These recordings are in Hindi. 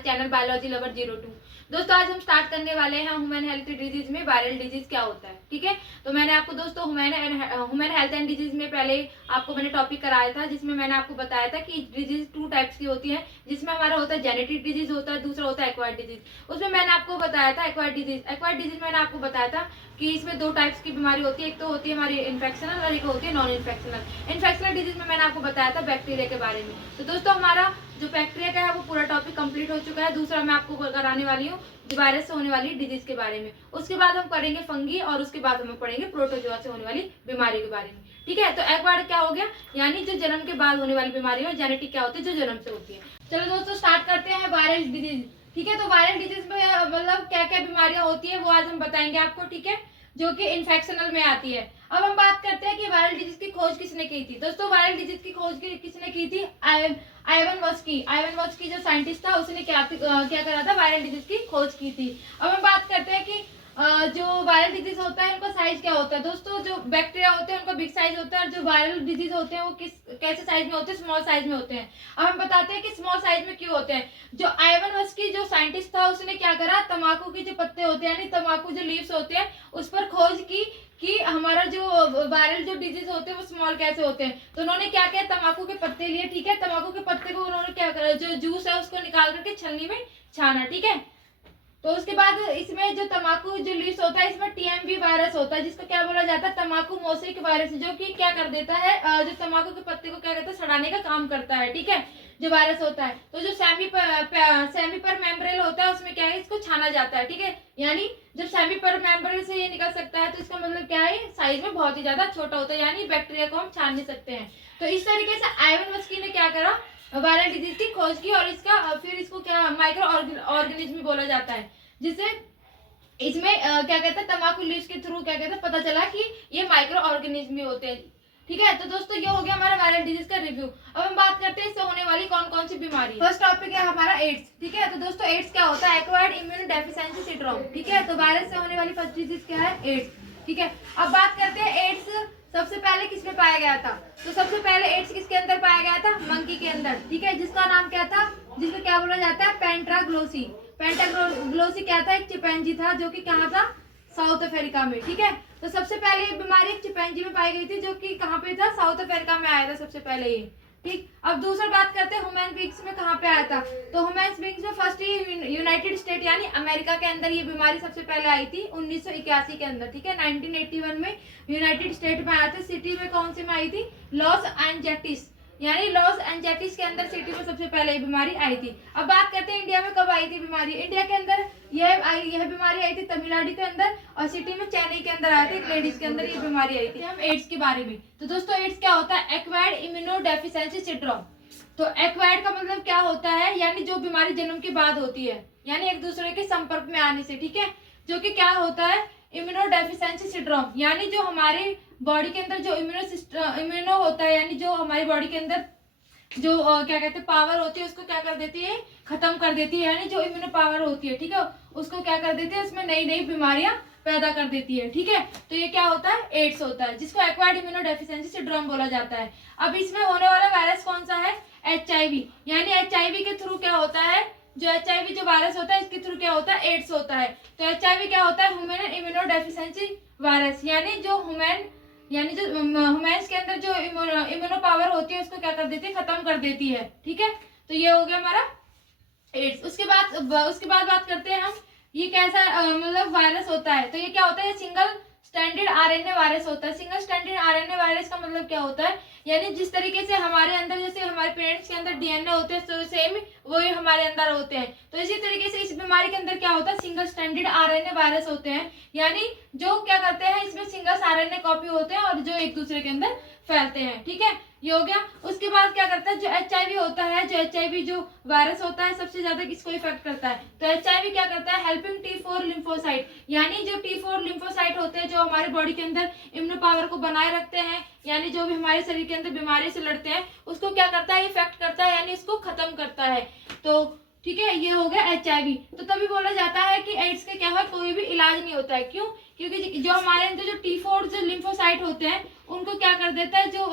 हमारे चैनल बायोलॉजी लवर 02। दोस्तों आज हम स्टार्ट करने वाले हैं ह्यूमन हेल्थ डिजीज में वायरल डिजीज क्या होता है। ठीक है, तो मैंने आपको दोस्तों ह्यूमन हेल्थ एंड डिजीज में पहले आपको मैंने टॉपिक कराया था, जिसमें मैंने आपको बताया था कि डिजीज 2 टाइप्स की होती है, जिसमें हमारा होता है जेनेटिक डिजीज होता है, दूसरा होता है एक्वायर्ड डिजीज। उसमें मैंने आपको बताया था एक्वायर्ड डिजीज मैंने आपको बताया था कि इसमें 2 टाइप्स की बीमारी होती है, एक तो होती है हमारी इन्फेक्शनल और एक होती है नॉन इन्फेक्शनल। इन्फेक्शनल डिजीज में मैंने आपको बताया था बैक्टीरिया के बारे में। तो दोस्तों हमारा जो बैक्टीरिया का है वो पूरा टॉपिक कंप्लीट हो चुका है। दूसरा मैं आपको कराने वाली हूँ वायरस से होने वाली डिजीज के बारे में। उसके बाद हम करेंगे फंगी और उसके बाद हम पढ़ेंगे प्रोटोजोआ से होने वाली बीमारी के बारे में। ठीक है, तो एक्वायर्ड क्या हो गया, यानी जो जन्म के बाद होने वाली बीमारी है। जेनेटिक क्या होती है, जो जन्म से होती है। चलो दोस्तों स्टार्ट करते हैं वायरल डिजीज। ठीक है, तो वायरल डिजीज में मतलब क्या क्या बीमारियां होती है वो आज हम बताएंगे आपको। ठीक है, जो कि इन्फेक्शनल में आती है। अब हम बात करते हैं कि वायरल डिजीज की खोज किसने की थी। दोस्तों वायरल डिजीज की खोज किसने की थी, आइवन वॉस्की जो साइंटिस्ट था उसने क्या करा था, वायरल डिजीज की खोज की थी। अब हम बात करते हैं कि जो वायरल डिजीज होता है उनका साइज क्या होता है। दोस्तों जो बैक्टीरिया होते हैं उनका बिग साइज होता है और जो वायरल डिजीज होते हैं वो कैसे साइज में होते हैं, स्मॉल साइज में होते हैं। अब हम बताते हैं कि स्मॉल साइज में क्यों होते हैं। जो आइवन वॉस्की जो साइंटिस्ट था उसने क्या करा, तंबाकू के जो पत्ते होते हैं यानी तंबाकू जो लीव्स होते हैं उस पर खोज की कि हमारा जो वायरल जो डिजीज होते हैं वो स्मॉल कैसे होते हैं। तो उन्होंने क्या किया, तंबाकू के पत्ते लिए। ठीक है, तंबाकू के पत्ते को उन्होंने क्या करा, जो जूस है उसको निकाल करके छलनी में छाना। ठीक है, तो उसके बाद इसमें जो तंबाकू जो लीव्स होता है इसमें टीएमवी वायरस होता है, जिसको क्या बोला जाता है, तंबाकू मोसेक वायरस, जो कि क्या कर देता है, जो तंबाकू के पत्ते को क्या करता है, सड़ाने का काम करता है। ठीक है, जो वायरस होता है। तो जो सेमी पर मेम्ब्रेन होता है उसमें क्या है, इसको छाना जाता है। ठीक है, यानी जब सेमी पर मेम्ब्रेन से ये निकल सकता है तो इसका मतलब क्या है, साइज में बहुत ही ज्यादा छोटा होता है, यानी बैक्टीरिया को हम छान नहीं सकते हैं। तो इस तरीके से आइवन वस्की ने क्या करा, वायरल डिजीज की खोज की और फिर इसको क्या माइक्रो ऑर्गेनिज्म बोला जाता है, जिससे इसमें क्या कहते हैं, तंबाकू लीव्स के थ्रू क्या कहते हैं पता चला कि ये माइक्रो ऑर्गेनिज्म भी होते हैं। ठीक है, तो दोस्तों ये हो गया हमारा वायरल डिजीज का रिव्यू। अब हम बात करते हैं इससे होने वाली कौन कौन सी बीमारी। फर्स्ट टॉपिक है हमारा एड्स। ठीक है, तो दोस्तों एड्स क्या होता है, एक्वायर्ड इम्यूनो डेफिशिएंसी सिंड्रोम। ठीक है, तो वायरस से होने वाली फर्स्ट डिजीज क्या है, एड्स। ठीक है, अब बात करते हैं एड्स सबसे पहले किसमें पाया गया था। तो सबसे पहले एड्स किसके अंदर पाया गया था, मंकी के अंदर। ठीक है, जिसका नाम क्या था, जिसको क्या बोला जाता है, पेंटाग्लोसी। पेंटाग्लोसी क्या था, एक चिंपैंजी था जो कि कहाँ था, साउथ अफ्रीका में। ठीक है, तो सबसे पहले ये बीमारी एक चिंपैंजी में पाई गई थी, जो कि कहाँ पे था, साउथ अफ्रीका में आया था सबसे पहले ये। ठीक, अब दूसरा बात करते हैं ह्यूमन बींग्स में कहाँ पे आया था। तो ह्यूमन बींग्स में फर्स्ट यूनाइटेड स्टेट यानी अमेरिका के अंदर ये बीमारी सबसे पहले आई थी 1981 के अंदर। ठीक है, 1981 में यूनाइटेड स्टेट में आया था। सिटी में कौन सी में आई थी, लॉस एंजेलिस, यानी लॉस एंजेलिस के अंदर सिटी में सबसे पहले ये बीमारी आई थी। अब बात करते हैं इंडिया में कब आई थी बीमारी। इंडिया के अंदर यह बीमारी आई थी तमिलनाडु के अंदर और सिटी में चेन्नई के अंदर आई थी, एक लेडीज के अंदर ये बीमारी आई थी। हम एड्स के बारे में, तो दोस्तों एड्स क्या होता है, एक्वायर्ड इम्यूनो डेफिशिएंसी सिंड्रोम। तो एक्वायर्ड का मतलब क्या होता है, यानी जो बीमारी जन्म के बाद होती है, यानी एक दूसरे के संपर्क में आने से। ठीक है, जो कि क्या होता है, इम्यूनो डेफिशिएंसी सिंड्रोम, यानी जो हमारी बॉडी के अंदर जो इम्यूनो होता है, यानी जो हमारी बॉडी के अंदर जो क्या कहते हैं पावर होती है उसको क्या कर देती है, खत्म कर देती है। यानी जो इम्यूनो पावर होती है, ठीक है, उसको क्या कर देती है, उसमें नई नई बीमारियां पैदा कर देती है। ठीक है, तो ये क्या होता है, एड्स होता है, जिसको एक्वायर्ड इम्यूनो डेफिशिएंसी सिंड्रोम बोला जाता है। अब इसमें होने वाला वायरस कौन सा है, HIV, यानी HIV के थ्रू क्या होता है, जो HIV जो वायरस होता है इसके थ्रू क्या होता है, एड्स होता है। तो HIV क्या होता है, ह्यूमन इम्यूनो डेफिशिएंसी वायरस, यानी जो ह्यूमन्स के अंदर जो इम्यूनो पावर होती है उसको क्या कर देती है, खत्म कर देती है। ठीक है, तो ये हो गया हमारा एड्स। उसके बाद बात करते हैं हम ये कैसा मतलब वायरस होता है। तो ये क्या होता है, सिंगल स्टैंडर्ड आरएनए वायरस होता है। सिंगल स्टैंडर्ड आरएनए वायरस का मतलब क्या होता है, यानी जिस तरीके से हमारे अंदर जैसे हमारे पेरेंट्स के अंदर डीएनए होते हैं तो सेम वही हमारे अंदर होते हैं। तो इसी तरीके से इस बीमारी के अंदर क्या होता है, सिंगल स्टैंडर्ड आरएनए वायरस होते हैं, यानी जो क्या करते हैं इसमें सिंगल आरएनए कॉपी होते हैं और जो एक दूसरे के अंदर फैलते हैं। ठीक है, ये हो गया। उसके बाद क्या करता है, जो HIV होता है, जो HIV जो वायरस होता है सबसे ज्यादा किसको इफेक्ट करता है। तो HIV क्या करता है, हेल्पिंग T4 लिम्फोसाइट, यानी जो T4 लिम्फोसाइट होते हैं जो हमारे बॉडी के अंदर इम्यूनो पावर को बनाए रखते हैं, यानी जो भी हमारे शरीर के अंदर बीमारी से लड़ते हैं उसको क्या करता है, इफेक्ट करता है, यानी उसको खत्म करता है। तो ठीक है, ये हो गया HIV। तो तभी बोला जाता है कि एड्स के क्या है, कोई भी इलाज नहीं होता है। क्यों, क्योंकि जो हमारे अंदर जो T4 जो लिम्फोसाइट होते हैं उनको क्या कर देता है, जो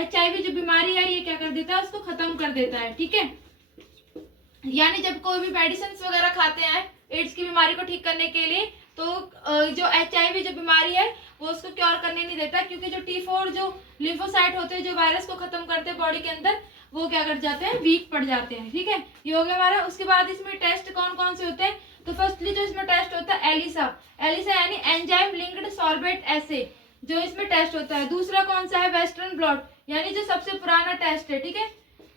HIV जो बीमारी है ये क्या कर देता है, उसको खत्म कर देता है। ठीक है, यानी जब कोई भी मेडिसिन वगैरह खाते हैं एड्स की बीमारी को ठीक करने के लिए, तो जो HIV जो बीमारी है वो उसको क्योर करने नहीं देता, क्योंकि जो T4 जो लिम्फोसाइट होते हैं जो वायरस को खत्म करते हैं बॉडी के अंदर, वो क्या कर जाते हैं, वीक पड़ जाते हैं। ठीक है, ये हो गया हमारा। उसके बाद इसमें टेस्ट कौन कौन से होते हैं, तो फर्स्टली जो इसमें टेस्ट होता है एलिसा, एलिसा यानी एंजाइम लिंक्ड सॉर्बेट एसे, जो इसमें टेस्ट होता है। दूसरा कौन सा है, वेस्टर्न ब्लॉट, यानी जो सबसे पुराना टेस्ट है। ठीक है,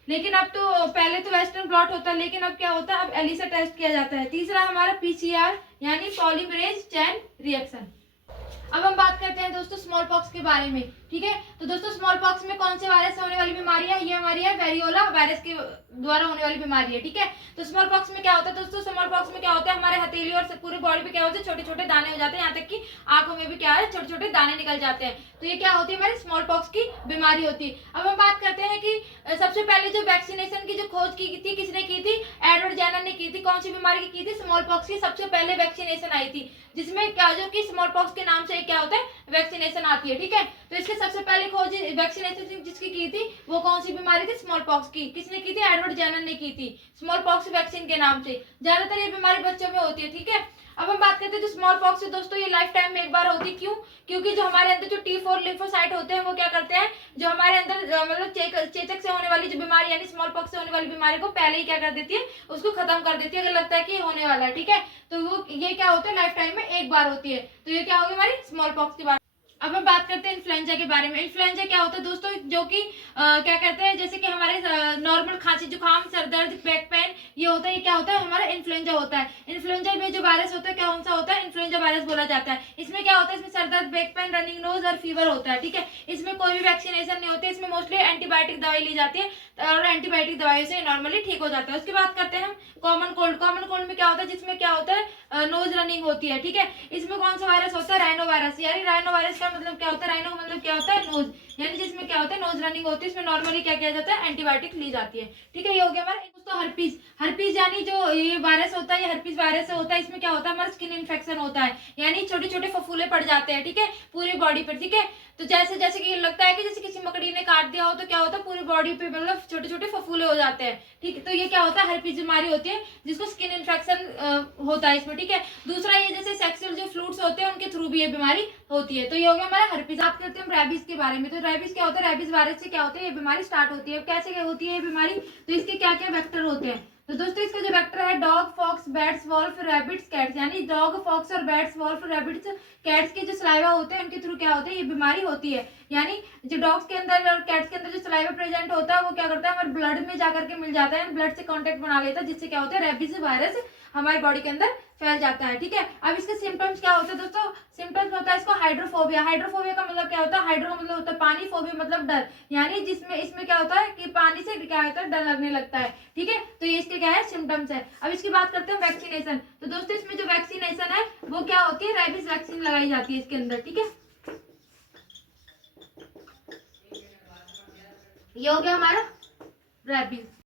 लेकिन अब तो पहले तो वेस्टर्न ब्लॉट होता है, लेकिन अब क्या होता है, अब एलिसा टेस्ट किया जाता है। तीसरा हमारा PCR यानी पॉलीमरेज चेन रिएक्शन। अब हम बात करते हैं दोस्तों स्मॉल पॉक्स के बारे में। ठीक है, तो दोस्तों स्मॉल पॉक्स में कौन से वायरस से होने वाली बीमारी है, ये हमारी है वेरियोला वायरस के द्वारा होने वाली बीमारी है। ठीक है, तो स्मॉल पॉक्स में क्या होता है दोस्तों, स्मॉल पॉक्स में क्या होता है, हमारे हथेली और पूरी बॉडी पे क्या होते हैं, छोटे छोटे दाने हो जाते हैं, यहाँ तक कि आंखों में भी क्या है, छोटे छोटे दाने निकल जाते हैं। तो ये क्या होती है, हमारी स्मॉल पॉक्स की बीमारी होती है। अब हम बात करते हैं कि सबसे पहले जो वैक्सीनेशन की जो खोज की थी, किसने की थी, एडवर्ड जेनर ने की थी। कौन सी बीमारी की थी, स्मॉल पॉक्स की सबसे पहले वैक्सीनेशन आई थी, जिसमें क्या जो कि स्मॉल पॉक्स के नाम से क्या होता है, वैक्सीनेशन आती है। ठीक है, तो इसके सबसे पहले खोज वैक्सीनेशन जिसकी की थी वो कौन सी बीमारी थी, स्मॉल पॉक्स की। किसने की थी, एडवर्ड जेनर ने की थी, स्मॉल पॉक्स वैक्सीन के नाम से। ज्यादातर ये बीमारी बच्चों में होती है। ठीक है, अब हम बात करते हैं जो स्मॉल पॉक्स है दोस्तों, ये लाइफ टाइम में एक बार होती है। क्यों, क्योंकि जो हमारे अंदर जो T4 लिम्फोसाइट होते हैं वो क्या करते हैं, जो हमारे अंदर मतलब चेचक से होने वाली जो बीमारी यानी स्मॉल पॉक्स से होने वाली बीमारी को पहले ही क्या कर देती है, उसको खत्म कर देती है, अगर लगता है कि होने वाला है। ठीक है, तो वो ये क्या होता है, लाइफ टाइम में एक बार होती है। तो ये क्या होगी हमारी स्मॉल पॉक्स की बात। अब हम बात करते हैं इन्फ्लुएंजा के बारे में। इन्फ्लुएंजा क्या होता है दोस्तों, जो कि क्या कहते हैं, जैसे कि हमारे नॉर्मल खांसी जुकाम सर दर्द बैक पेन ये होता है, ये क्या होता है, हमारा इन्फ्लुएंजा होता है। इन्फ्लुएंजा में जो वायरस होता है कौन सा होता है, इन्फ्लुएंजा वायरस बोला जाता है। इसमें क्या होता है, इसमें सर दर्द बैक पेन रनिंग नोज और फीवर होता है। ठीक है, इसमें कोई भी वैक्सीनेशन नहीं होती, इसमें मोस्टली एंटीबायोटिक दवाई ली जाती है और एंटीबायोटिक दवाइयों से नॉर्मली ठीक हो जाता है। उसके बाद करते हैं हम कॉमन कोल्ड। कॉमन कोल्ड में क्या होता है, जिसमें क्या होता है, नोज रनिंग होती है। ठीक है, इसमें कौन सा वायरस होता है, राइनो वायरस, यानी राइनो वायरस का मतलब क्या होता है, राइनो मतलब क्या होता है, नोज, यानी जिसमें क्या होता है, नोज रनिंग होती है। इसमें नॉर्मली क्या किया जाता है, एंटीबायोटिक ली जाती है। ठीक है, ये हो गया हमारा दोस्तों हर्पीज। हर्पीज यानी जो ये वायरस होता है, ये हर्पीज वायरस से होता है। इसमें क्या होता है, हमारा स्किन इन्फेक्शन होता है, यानी छोटे छोटे फफूले पड़ जाते हैं। ठीक है, पूरी बॉडी पर। ठीक है, तो जैसे जैसे कि लगता है कि जैसे किसी मकड़ी ने काट दिया हो, तो क्या होता है, पूरी बॉडी पे मतलब छोटे छोटे फफूले हो जाते हैं। ठीक है, तो ये क्या होता है, हर्पीज बीमारी होती है, जिसको स्किन इन्फेक्शन होता है इसमें। ठीक है, दूसरा ये जैसे सेक्सुअल जो फ्लूइड्स होते हैं उनके थ्रू भी ये बीमारी होती है। तो ये हो गया हमारा हर्पीज। बात करते हैं हम रैबीज के बारे में। तो रैबीज क्या होता है, रैबीज वायरस से क्या होता है, ये बीमारी स्टार्ट होती है। कैसे होती है ये बीमारी, तो इसके क्या क्या वेक्टर होते हैं, तो दोस्तों इसका जो वेक्टर है dog fox bats wolf rabbits cats, यानी डॉग फॉक्स और बैट्स वॉल्फ रैबिट्स कैट्स के जो सलाइवा होते हैं उनके थ्रू क्या होता है, ये बीमारी होती है। यानी जो डॉग्स के अंदर और कैट्स के अंदर जो सलाइवा प्रेजेंट होता है वो क्या करता है, हमारे ब्लड में जाकर के मिल जाता है, ब्लड से कांटेक्ट बना लेता है, जिससे क्या होता है, रैबीज वायरस हमारी बॉडी के अंदर फैल जाता है। ठीक है, अब इसके सिम्टम्स क्या होते हैं दोस्तों, सिम्टम्स होता है इसको हाइड्रोफोबिया। हाइड्रोफोबिया का मतलब क्या होता है, हाइड्रो का मतलब होता है पानी, फोबिया मतलब डर, यानी जिसमें इसमें क्या होता है कि पानी से क्या होता है, डर लगने लगता है। ठीक है, तो ये इसके क्या है, सिम्टम्स है। अब इसकी बात करते हैं वैक्सीनेशन। तो दोस्तों इसमें जो वैक्सीनेशन है वो क्या होती है, रैबीज वैक्सीन लगाई जाती है इसके अंदर। ठीक है, ये हो गया हमारा रैबीज।